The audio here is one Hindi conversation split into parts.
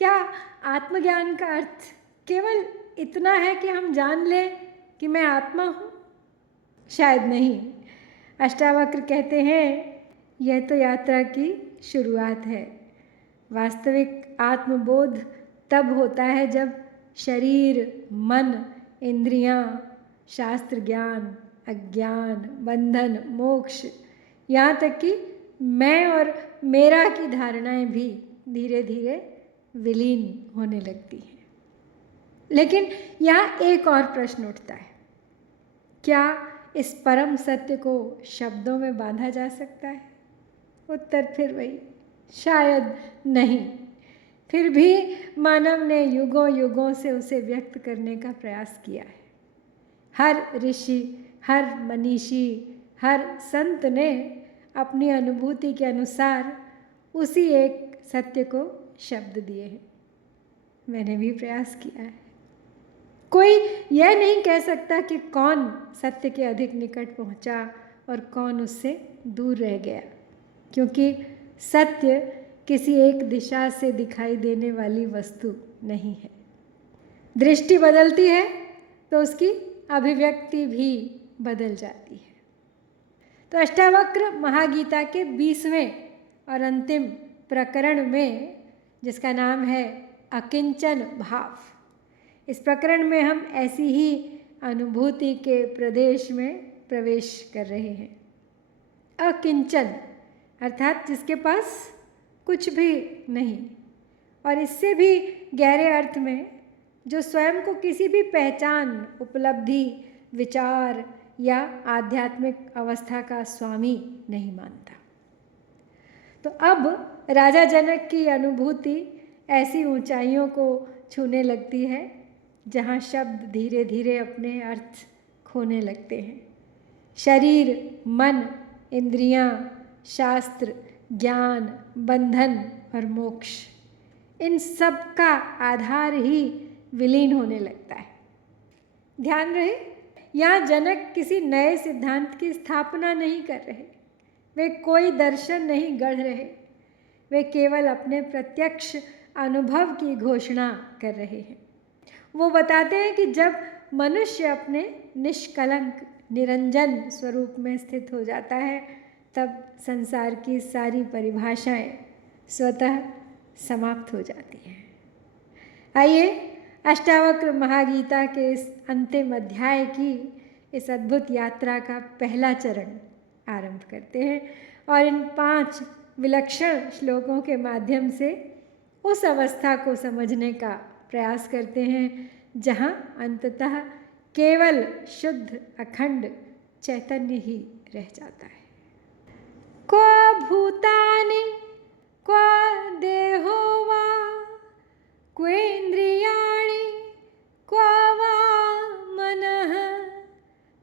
क्या आत्मज्ञान का अर्थ केवल इतना है कि हम जान लें कि मैं आत्मा हूँ? शायद नहीं। अष्टावक्र कहते हैं यह तो यात्रा की शुरुआत है। वास्तविक आत्मबोध तब होता है जब शरीर, मन, इंद्रियां, शास्त्र ज्ञान, अज्ञान, बंधन, मोक्ष, यहाँ तक कि मैं और मेरा की धारणाएं भी धीरे धीरे विलीन होने लगती हैं। लेकिन यहाँ एक और प्रश्न उठता है, क्या इस परम सत्य को शब्दों में बांधा जा सकता है? उत्तर फिर वही, शायद नहीं। फिर भी मानव ने युगों युगों से उसे व्यक्त करने का प्रयास किया है। हर ऋषि, हर मनीषी, हर संत ने अपनी अनुभूति के अनुसार उसी एक सत्य को शब्द दिए हैं। मैंने भी प्रयास किया है। कोई यह नहीं कह सकता कि कौन सत्य के अधिक निकट पहुंचा और कौन उससे दूर रह गया, क्योंकि सत्य किसी एक दिशा से दिखाई देने वाली वस्तु नहीं है। दृष्टि बदलती है तो उसकी अभिव्यक्ति भी बदल जाती है। तो अष्टावक्र महागीता के 20वें और अंतिम प्रकरण में, जिसका नाम है अकिंचन भाव, इस प्रकरण में हम ऐसी ही अनुभूति के प्रदेश में प्रवेश कर रहे हैं। अकिंचन अर्थात जिसके पास कुछ भी नहीं, और इससे भी गहरे अर्थ में जो स्वयं को किसी भी पहचान, उपलब्धि, विचार या आध्यात्मिक अवस्था का स्वामी नहीं मानता। तो अब राजा जनक की अनुभूति ऐसी ऊंचाइयों को छूने लगती है जहाँ शब्द धीरे धीरे अपने अर्थ खोने लगते हैं। शरीर, मन, इंद्रियां, शास्त्र, ज्ञान, बंधन और मोक्ष, इन सब का आधार ही विलीन होने लगता है। ध्यान रहे, यहाँ जनक किसी नए सिद्धांत की स्थापना नहीं कर रहे, वे कोई दर्शन नहीं गढ़ रहे, वे केवल अपने प्रत्यक्ष अनुभव की घोषणा कर रहे हैं। वो बताते हैं कि जब मनुष्य अपने निष्कलंक निरंजन स्वरूप में स्थित हो जाता है, तब संसार की सारी परिभाषाएं स्वतः समाप्त हो जाती हैं। आइए अष्टावक्र महागीता के इस अंतिम अध्याय की इस अद्भुत यात्रा का पहला चरण आरंभ करते हैं और इन 5 विलक्षण श्लोकों के माध्यम से उस अवस्था को समझने का प्रयास करते हैं जहाँ अंततः केवल शुद्ध अखंड चैतन्य ही रह जाता है। क्व भूतानि क्व देहो वा क्वेन्द्रियाणि क्व वा मनः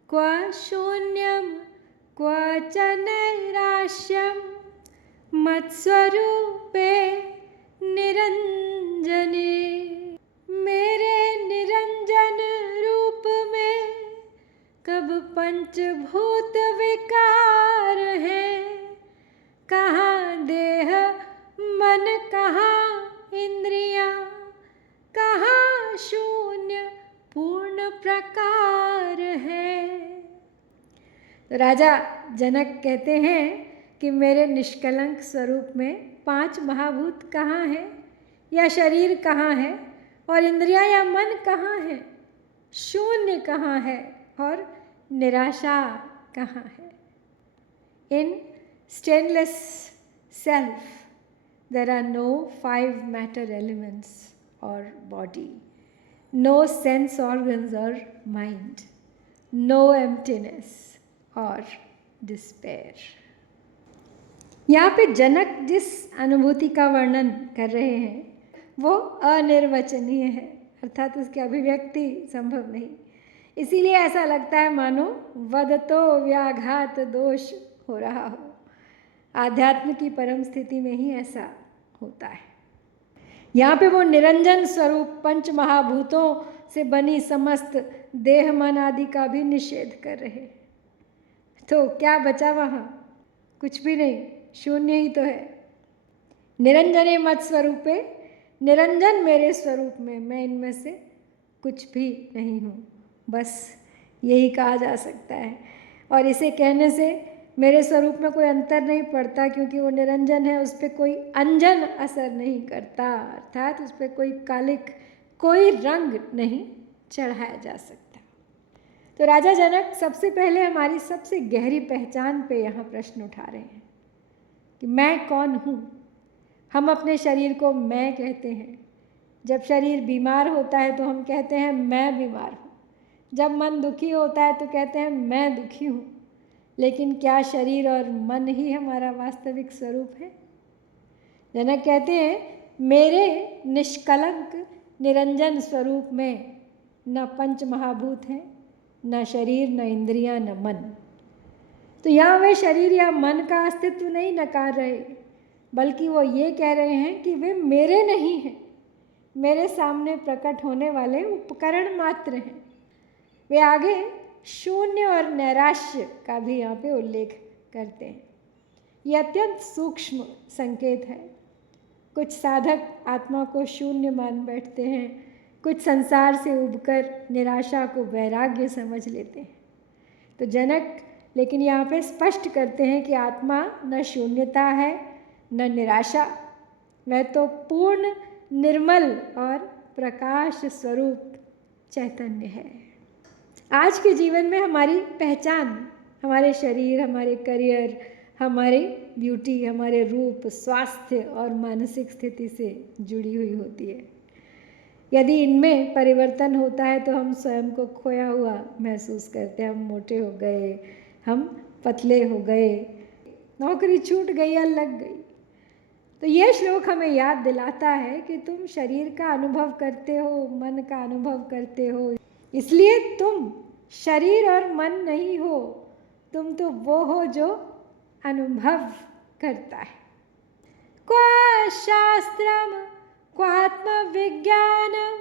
क्व शून्यं क्व च नैराश्यं मत्स्वरूपे निरंजने। मेरे निरंजन रूप में कब पंचभूत विकार हैं, कहाँ देह मन, कहाँ इंद्रियां, कहाँ शून्य पूर्ण प्रकार है। तो राजा जनक कहते हैं कि मेरे निष्कलंक स्वरूप में 5 महाभूत कहाँ हैं, या शरीर कहाँ है, और इंद्रियां या मन कहाँ है, शून्य कहाँ है और निराशा कहाँ है। In stainless self there are no 5 matter elements or body, no sense organs or mind, no emptiness or despair। यहाँ पे जनक जिस अनुभूति का वर्णन कर रहे हैं वो अनिर्वचनीय है, अर्थात उसकी अभिव्यक्ति संभव नहीं। इसीलिए ऐसा लगता है मानो वदतो व्याघात दोष हो रहा हो। आध्यात्म की परम स्थिति में ही ऐसा होता है। यहाँ पे वो निरंजन स्वरूप पंच महाभूतों से बनी समस्त देह मन आदि का भी निषेध कर रहे। तो क्या बचा वहाँ? कुछ भी नहीं, शून्य ही तो है। निरंजने मत स्वरूपे निरंजन मेरे स्वरूप में, मैं इनमें से कुछ भी नहीं हूँ, बस यही कहा जा सकता है। और इसे कहने से मेरे स्वरूप में कोई अंतर नहीं पड़ता, क्योंकि वो निरंजन है, उस पर कोई अंजन असर नहीं करता, अर्थात उस पर कोई कालिक, कोई रंग नहीं चढ़ाया जा सकता। तो राजा जनक सबसे पहले हमारी सबसे गहरी पहचान पे यहाँ प्रश्न उठा रहे हैं कि मैं कौन हूँ। हम अपने शरीर को मैं कहते हैं। जब शरीर बीमार होता है तो हम कहते हैं मैं बीमार हूँ। जब मन दुखी होता है तो कहते हैं मैं दुखी हूँ। लेकिन क्या शरीर और मन ही हमारा वास्तविक स्वरूप है? जनक कहते हैं मेरे निष्कलंक निरंजन स्वरूप में न पंच महाभूत हैं, न शरीर, न इंद्रियां, न मन। तो यहाँ वे शरीर या मन का अस्तित्व नहीं नकार रहे, बल्कि वो ये कह रहे हैं कि वे मेरे नहीं हैं, मेरे सामने प्रकट होने वाले उपकरण मात्र हैं। वे आगे शून्य और नैराश्य का भी यहाँ पे उल्लेख करते हैं। ये अत्यंत सूक्ष्म संकेत है। कुछ साधक आत्मा को शून्य मान बैठते हैं, कुछ संसार से उबकर निराशा को वैराग्य समझ लेते हैं। तो जनक लेकिन यहाँ पे स्पष्ट करते हैं कि आत्मा न शून्यता है न निराशा, वह तो पूर्ण निर्मल और प्रकाश स्वरूप चैतन्य है। आज के जीवन में हमारी पहचान हमारे शरीर, हमारे करियर, हमारे ब्यूटी, हमारे रूप, स्वास्थ्य और मानसिक स्थिति से जुड़ी हुई होती है। यदि इनमें परिवर्तन होता है तो हम स्वयं को खोया हुआ महसूस करते हैं। हम मोटे हो गए, हम पतले हो गए, नौकरी छूट गई या लग गई। तो यह श्लोक हमें याद दिलाता है कि तुम शरीर का अनुभव करते हो, मन का अनुभव करते हो, इसलिए तुम शरीर और मन नहीं हो, तुम तो वो हो जो अनुभव करता है। क्व शास्त्रम क्वात्मविज्ञानम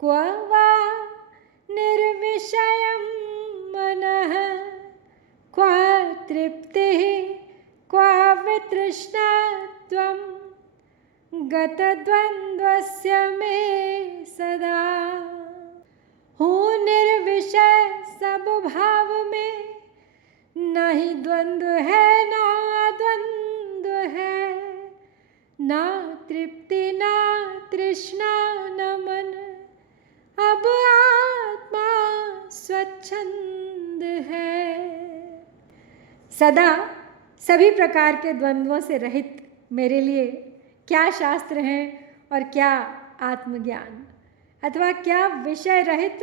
क्व वा निर्विषयं मनः क्व तृप्तिः क्व वितृष्णात्वं गतद्वन्द्वस्य मे सदा। हूँ निर्विषय सब भाव में, न ही द्वंद्व है ना द्वंद्व है, ना तृप्ति ना तृष्णा न मन, अब आत्मा स्वच्छंद है। सदा सभी प्रकार के द्वंद्वों से रहित मेरे लिए क्या शास्त्र हैं और क्या आत्मज्ञान, अथवा क्या विषय रहित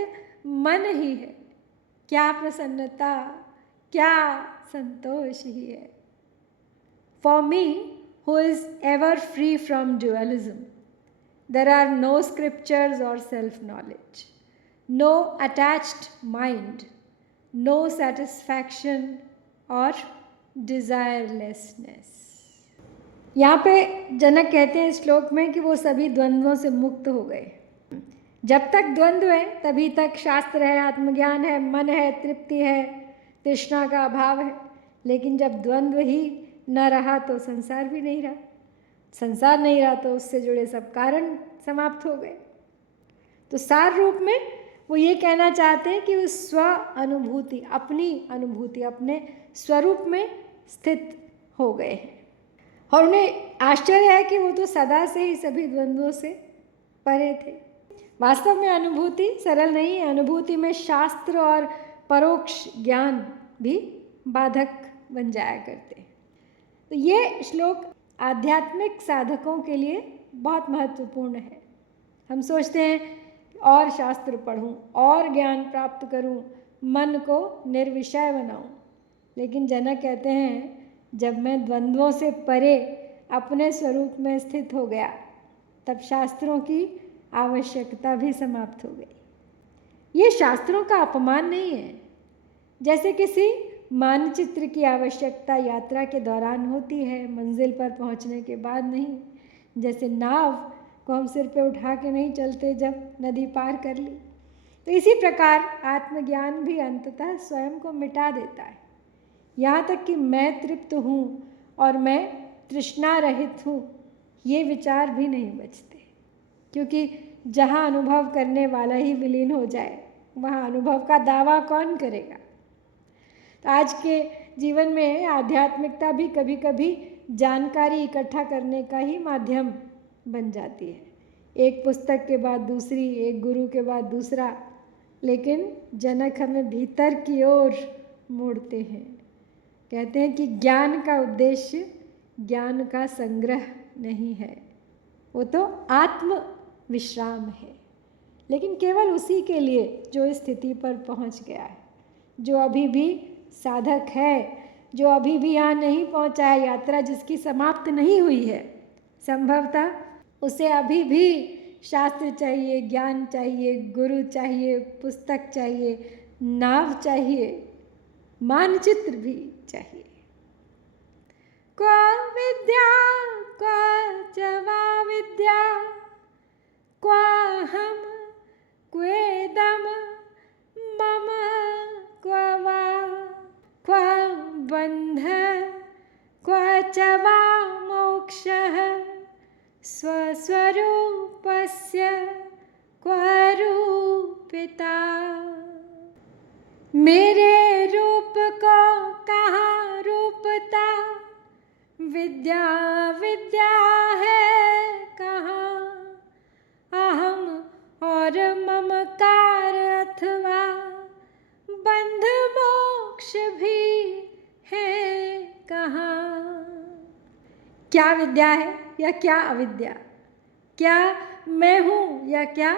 मन ही है, क्या प्रसन्नता, क्या संतोष ही है। For me, who is ever free from dualism, there are no scriptures or self-knowledge, no attached mind, no satisfaction or desirelessness. यहाँ पे जनक कहते हैं इस श्लोक में कि वो सभी द्वंद्वों से मुक्त हो गए। जब तक द्वंद्व है तभी तक शास्त्र है, आत्मज्ञान है, मन है, तृप्ति है, तृष्णा का अभाव है। लेकिन जब द्वंद्व ही न रहा तो संसार भी नहीं रहा, संसार नहीं रहा तो उससे जुड़े सब कारण समाप्त हो गए। तो सार रूप में वो ये कहना चाहते हैं कि उस स्व अनुभूति, अपनी अनुभूति, अपने स्वरूप में स्थित हो गए हैं। और उन्हें आश्चर्य है कि वो तो सदा से ही सभी द्वंद्वों से परे थे। वास्तव में अनुभूति सरल नहीं है। अनुभूति में शास्त्र और परोक्ष ज्ञान भी बाधक बन जाया करते हैं। तो ये श्लोक आध्यात्मिक साधकों के लिए बहुत महत्वपूर्ण है। हम सोचते हैं और शास्त्र पढ़ूं और ज्ञान प्राप्त करूं, मन को निर्विषय बनाऊं। लेकिन जनक कहते हैं जब मैं द्वंद्वों से परे अपने स्वरूप में स्थित हो गया तब शास्त्रों की आवश्यकता भी समाप्त हो गई। ये शास्त्रों का अपमान नहीं है। जैसे किसी मानचित्र की आवश्यकता यात्रा के दौरान होती है, मंजिल पर पहुंचने के बाद नहीं। जैसे नाव को हम सिर पे उठा के नहीं चलते जब नदी पार कर ली। तो इसी प्रकार आत्मज्ञान भी अंततः स्वयं को मिटा देता है। यहाँ तक कि मैं तृप्त हूँ और मैं तृष्णा रहित हूँ, ये विचार भी नहीं बचते। क्योंकि जहाँ अनुभव करने वाला ही विलीन हो जाए वहाँ अनुभव का दावा कौन करेगा। तो आज के जीवन में आध्यात्मिकता भी कभी कभी जानकारी इकट्ठा करने का ही माध्यम बन जाती है, एक पुस्तक के बाद दूसरी, एक गुरु के बाद दूसरा, लेकिन जनक हमें भीतर की ओर मोड़ते हैं। कहते हैं कि ज्ञान का उद्देश्य ज्ञान का संग्रह नहीं है, वो तो आत्म विश्राम है, लेकिन केवल उसी के लिए जो इस स्थिति पर पहुंच गया है, जो अभी भी साधक है, जो अभी भी यहाँ नहीं पहुंचा है, यात्रा जिसकी समाप्त नहीं हुई है, संभवतः उसे अभी भी शास्त्र चाहिए, ज्ञान चाहिए, गुरु चाहिए, पुस्तक चाहिए, नाव चाहिए, मानचित्र भी चाहिए। क्व विद्या क्व जवा विद्या क्वाहम क्वेदम मम क्व वा क्व बन्ध क्व च वा मोक्षः स्वस्वरूपस्य क्व रूपिता। मेरे रूप को कहाँ रूपता, विद्या विद्या है कहाँ, अहम और ममकार अथवा बंध मोक्ष भी है कहाँ। क्या विद्या है या क्या अविद्या, क्या मैं हूँ या क्या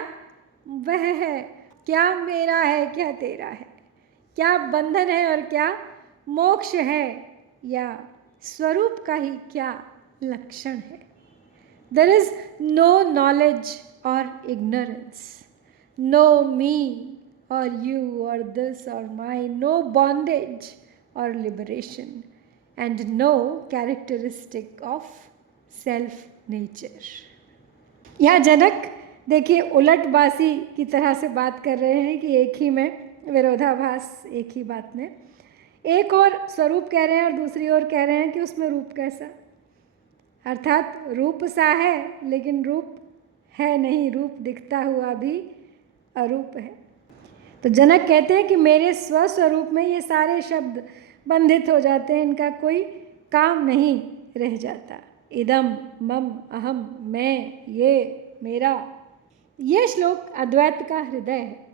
वह है, क्या मेरा है क्या तेरा है, क्या बंधन है और क्या मोक्ष है, या स्वरूप का ही क्या लक्षण है। There is no knowledge or ignorance, no me or you or this or mine, no bondage or liberation, and no characteristic of self nature. यहाँ जनक देखिए उलटबासी की तरह से बात कर रहे हैं कि एक ही में विरोधाभास, एक ही बात में एक और स्वरूप कह रहे हैं और दूसरी ओर कह रहे हैं कि उसमें रूप कैसा, अर्थात रूप सा है लेकिन रूप है नहीं, रूप दिखता हुआ भी अरूप है। तो जनक कहते हैं कि मेरे स्वस्वरूप में ये सारे शब्द बंधित हो जाते हैं, इनका कोई काम नहीं रह जाता। इदम मम अहम, मैं, ये, मेरा। ये श्लोक अद्वैत का हृदय है।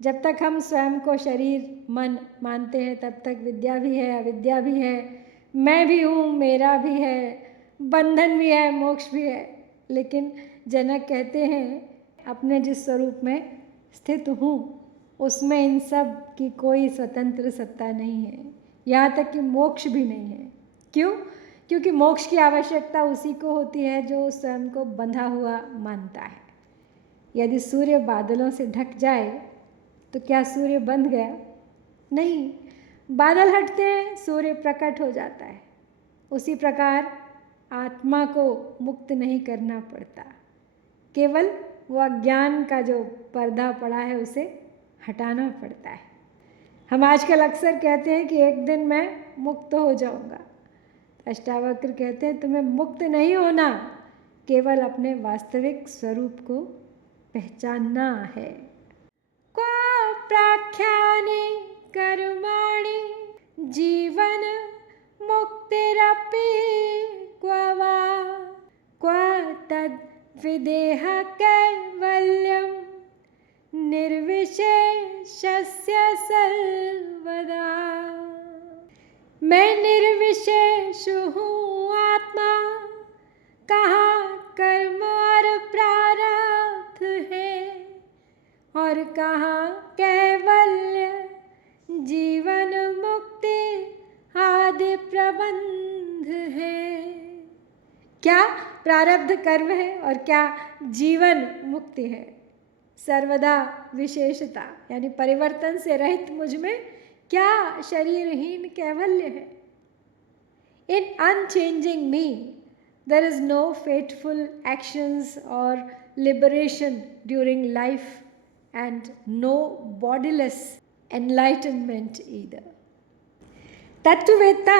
जब तक हम स्वयं को शरीर मन मानते हैं तब तक विद्या भी है, अविद्या भी है, मैं भी हूँ, मेरा भी है, बंधन भी है, मोक्ष भी है। लेकिन जनक कहते हैं अपने जिस स्वरूप में स्थित हूँ उसमें इन सब की कोई स्वतंत्र सत्ता नहीं है, यहाँ तक कि मोक्ष भी नहीं है। क्यों? क्योंकि मोक्ष की आवश्यकता उसी को होती है जो स्वयं को बंधा हुआ मानता है। यदि सूर्य बादलों से ढक जाए तो क्या सूर्य बंध गया? नहीं, बादल हटते हैं, सूर्य प्रकट हो जाता है। उसी प्रकार आत्मा को मुक्त नहीं करना पड़ता, केवल वह अज्ञान का जो पर्दा पड़ा है उसे हटाना पड़ता है। हम आजकल अक्सर कहते हैं कि एक दिन मैं मुक्त हो जाऊंगा। अष्टावक्र कहते हैं तुम्हें मुक्त नहीं होना, केवल अपने वास्तविक स्वरूप को पहचानना है। क्व प्राख्याने कर्माणि जीवन मुक्तिरपि क्व वा क्व तद् विदेह कैवल्यं निर्विशेषस्य सर्वदा। मैं निर्विशेष हूँ आत्मा, कहाँ कर्म और प्रारब्ध है और कहाँ कैवल्य जीवन मुक्ति आदि प्रबंध है। क्या प्रारब्ध कर्म है और क्या जीवन मुक्ति है। सर्वदा विशेषता यानी परिवर्तन से रहित मुझ में क्या शरीरहीन कैवल्य है। In unchanging me there is no fateful actions or liberation during life and no bodiless enlightenment either. तत्ववेत्ता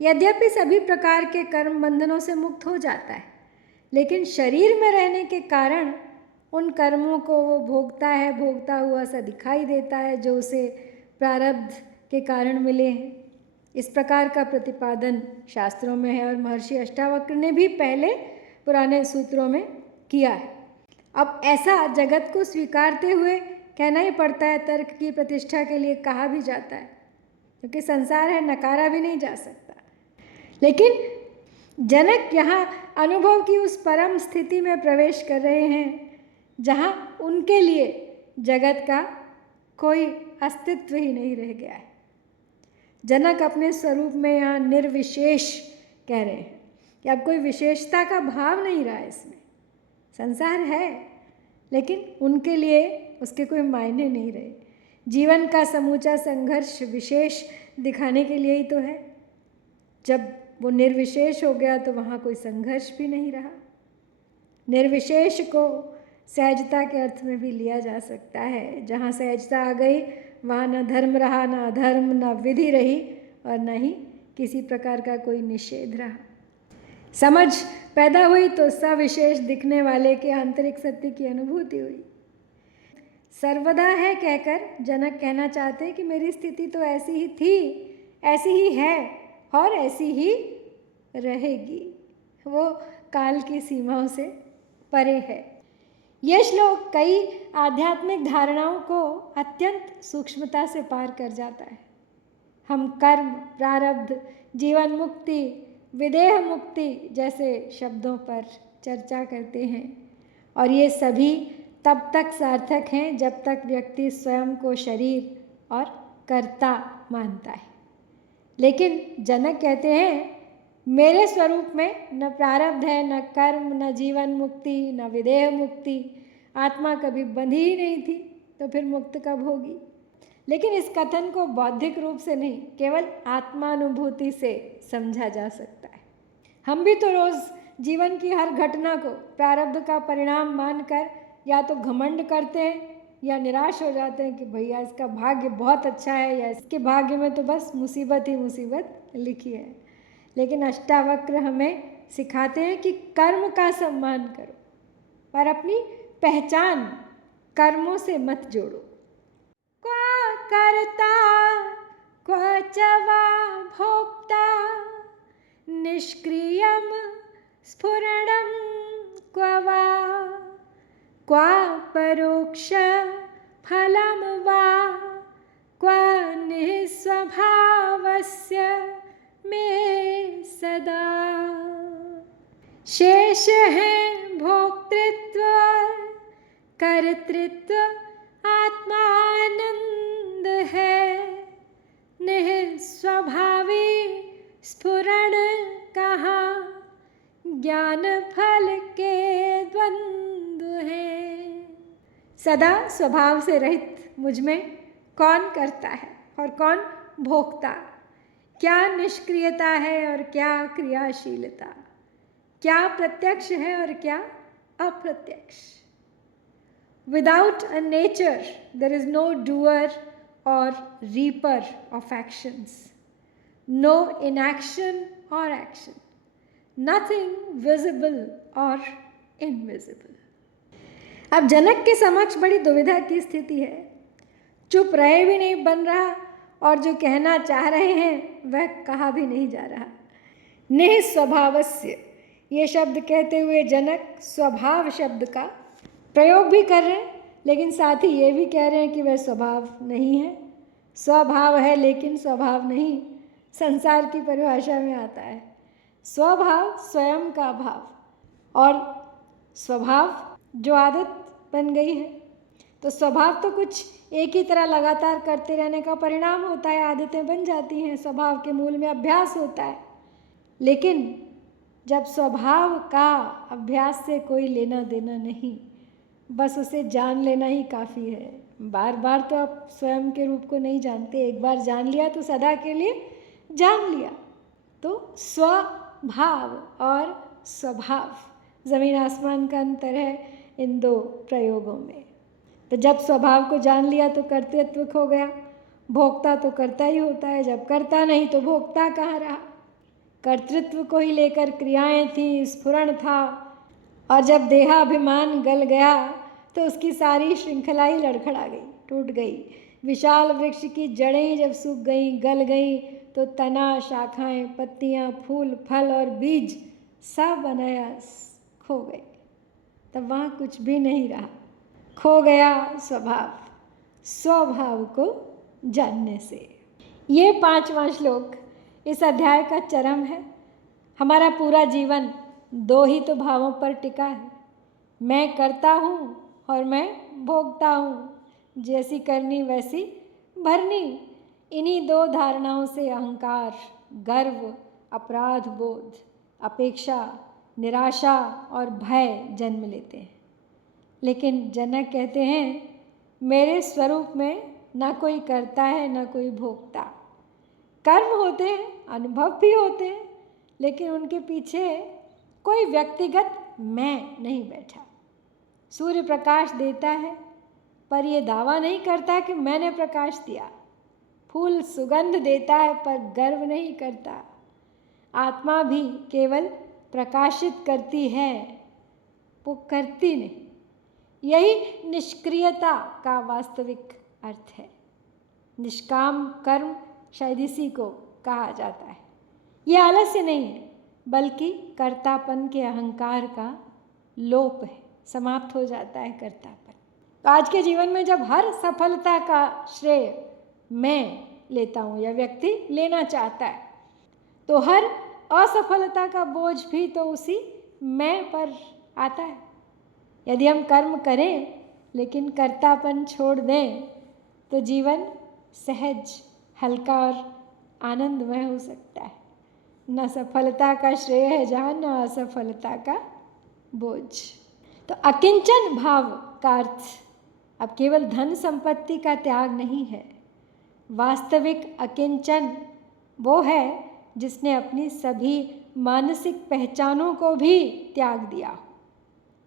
यद्यपि सभी प्रकार के कर्म बंधनों से मुक्त हो जाता है, लेकिन शरीर में रहने के कारण उन कर्मों को वो भोगता है, भोगता हुआ सा दिखाई देता है जो उसे प्रारब्ध के कारण मिले हैं। इस प्रकार का प्रतिपादन शास्त्रों में है और महर्षि अष्टावक्र ने भी पहले पुराने सूत्रों में किया है। अब ऐसा जगत को स्वीकारते हुए कहना ही पड़ता है, तर्क की प्रतिष्ठा के लिए कहा भी जाता है, क्योंकि संसार है, नकारा भी नहीं जा सकता। लेकिन जनक यहाँ अनुभव की उस परम स्थिति में प्रवेश कर रहे हैं जहाँ उनके लिए जगत का कोई अस्तित्व ही नहीं रह गया है। जनक अपने स्वरूप में यहाँ निर्विशेष कह रहे हैं कि अब कोई विशेषता का भाव नहीं रहा इसमें। संसार है लेकिन उनके लिए उसके कोई मायने नहीं रहे। जीवन का समूचा संघर्ष विशेष दिखाने के लिए ही तो है। जब वो निर्विशेष हो गया तो वहाँ कोई संघर्ष भी नहीं रहा। निर्विशेष को सहजता के अर्थ में भी लिया जा सकता है। जहाँ सहजता आ गई वहाँ न धर्म रहा, न अधर्म, न विधि रही और न ही किसी प्रकार का कोई निषेध रहा। समझ पैदा हुई तो सविशेष दिखने वाले के आंतरिक सत्य की अनुभूति हुई। सर्वदा है कहकर जनक कहना चाहते हैं कि मेरी स्थिति तो ऐसी ही थी, ऐसी ही है और ऐसी ही रहेगी। वो काल की सीमाओं से परे है। यह श्लोक कई आध्यात्मिक धारणाओं को अत्यंत सूक्ष्मता से पार कर जाता है। हम कर्म, प्रारब्ध, जीवन मुक्ति, विदेह मुक्ति जैसे शब्दों पर चर्चा करते हैं और ये सभी तब तक सार्थक हैं जब तक व्यक्ति स्वयं को शरीर और कर्ता मानता है। लेकिन जनक कहते हैं मेरे स्वरूप में न प्रारब्ध है, न कर्म, न जीवन मुक्ति, न विदेह मुक्ति। आत्मा कभी बंधी ही नहीं थी तो फिर मुक्त कब होगी। लेकिन इस कथन को बौद्धिक रूप से नहीं, केवल आत्मानुभूति से समझा जा सकता है। हम भी तो रोज़ जीवन की हर घटना को प्रारब्ध का परिणाम मानकर या तो घमंड करते हैं या निराश हो जाते हैं कि भैया इसका भाग्य बहुत अच्छा है या इसके भाग्य में तो बस मुसीबत ही मुसीबत लिखी है। लेकिन अष्टावक्र हमें सिखाते हैं कि कर्म का सम्मान करो पर अपनी पहचान कर्मों से मत जोड़ो। क्व कर्ता क्व च वा भोक्ता निष्क्रियं स्फुरणं क्व वा क्व परोक्ष फलं वा क्व निःस्वभावस्य मे सदा। शेष है भोक्तृत्व कर्तृत्व आत्मानंद है निःस्वभावी स्फुरण कहाँ ज्ञान फल के द्वंद्व है। सदा स्वभाव से रहित मुझ में कौन करता है और कौन भोक्ता, क्या निष्क्रियता है और क्या क्रियाशीलता, क्या प्रत्यक्ष है और क्या अप्रत्यक्ष। Without a nature, there is no doer or reaper of actions, no inaction or action, nothing visible or invisible. अब जनक के समक्ष बड़ी दुविधा की स्थिति है। चुप रहे भी नहीं बन रहा और जो कहना चाह रहे हैं वह कहा भी नहीं जा रहा। निःस्वभावस्य ये शब्द कहते हुए जनक स्वभाव शब्द का प्रयोग भी कर रहे हैं, लेकिन साथ ही ये भी कह रहे हैं कि वह स्वभाव नहीं है। स्वभाव है लेकिन स्वभाव नहीं, संसार की परिभाषा में आता है। स्वभाव स्वयं का भाव और स्वभाव जो आदत बन गई है। तो स्वभाव तो कुछ एक ही तरह लगातार करते रहने का परिणाम होता है, आदतें बन जाती हैं। स्वभाव के मूल में अभ्यास होता है, लेकिन जब स्वभाव का अभ्यास से कोई लेना देना नहीं, बस उसे जान लेना ही काफ़ी है। बार बार तो आप स्वयं के रूप को नहीं जानते, एक बार जान लिया तो सदा के लिए जान लिया। तो स्वभाव और स्वभाव ज़मीन आसमान का अंतर है इन दो प्रयोगों में। तो जब स्वभाव को जान लिया तो कर्तृत्व खो गया। भोक्ता तो करता ही होता है, जब करता नहीं तो भोक्ता कहाँ रहा। कर्तृत्व को ही लेकर क्रियाएं थी, स्फुरण था, और जब देहाभिमान गल गया तो उसकी सारी श्रृंखला ही लड़खड़ा गई, टूट गई। विशाल वृक्ष की जड़ें जब सूख गईं, गल गईं, तो तना, शाखाएं, पत्तियां, फूल, फल और बीज सब अनायास खो गए। तब वहाँ कुछ भी नहीं रहा, खो गया स्वभाव, स्वभाव को जानने से। ये 5वां श्लोक इस अध्याय का चरम है। हमारा पूरा जीवन 2 ही तो भावों पर टिका है, मैं करता हूँ और मैं भोगता हूँ, जैसी करनी वैसी भरनी। इन्हीं 2 धारणाओं से अहंकार, गर्व, अपराध बोध, अपेक्षा, निराशा और भय जन्म लेते हैं। लेकिन जनक कहते हैं, मेरे स्वरूप में ना कोई करता है ना कोई भोगता। कर्म होते हैं, अनुभव भी होते हैं, लेकिन उनके पीछे कोई व्यक्तिगत मैं नहीं बैठा। सूर्य प्रकाश देता है, पर यह दावा नहीं करता कि मैंने प्रकाश दिया। फूल सुगंध देता है, पर गर्व नहीं करता। आत्मा भी केवल प्रकाशित करती है, वो करती नहीं। यही निष्क्रियता का वास्तविक अर्थ है। निष्काम कर्म शायद इसी को कहा जाता है। ये आलस्य नहीं है, बल्कि कर्तापन के अहंकार का लोप है, समाप्त हो जाता है कर्तापन। तो आज के जीवन में जब हर सफलता का श्रेय मैं लेता हूँ या व्यक्ति लेना चाहता है, तो हर असफलता का बोझ भी तो उसी मैं पर आता है। यदि हम कर्म करें लेकिन कर्तापन छोड़ दें, तो जीवन सहज, हल्का और आनंदमय हो सकता है। न सफलता का श्रेय है जहाँ, न असफलता का बोझ। तो अकिंचन भाव का अर्थ अब केवल धन संपत्ति का त्याग नहीं है। वास्तविक अकिंचन वो है जिसने अपनी सभी मानसिक पहचानों को भी त्याग दिया।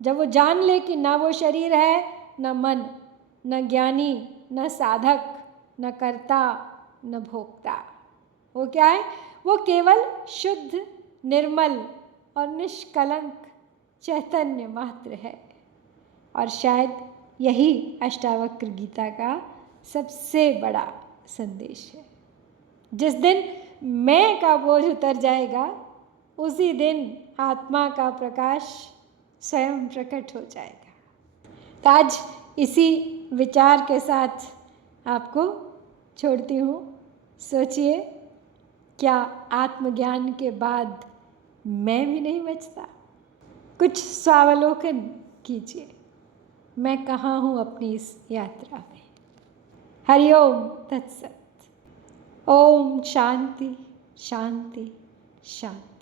जब वो जान ले कि ना वो शरीर है, न मन, न ज्ञानी, न साधक, न कर्ता, न भोक्ता। वो क्या है? वो केवल शुद्ध, निर्मल और निष्कलंक चैतन्य मात्र है। और शायद यही अष्टावक्र गीता का सबसे बड़ा संदेश है। जिस दिन मैं का बोझ उतर जाएगा, उसी दिन आत्मा का प्रकाश स्वयं प्रकट हो जाएगा। तो आज इसी विचार के साथ आपको छोड़ती हूँ। सोचिए, क्या आत्मज्ञान के बाद मैं भी नहीं बचता? कुछ स्वावलोकन कीजिए, मैं कहाँ हूँ अपनी इस यात्रा में। हरिओम तत्सत। ओम शांति शांति शांति।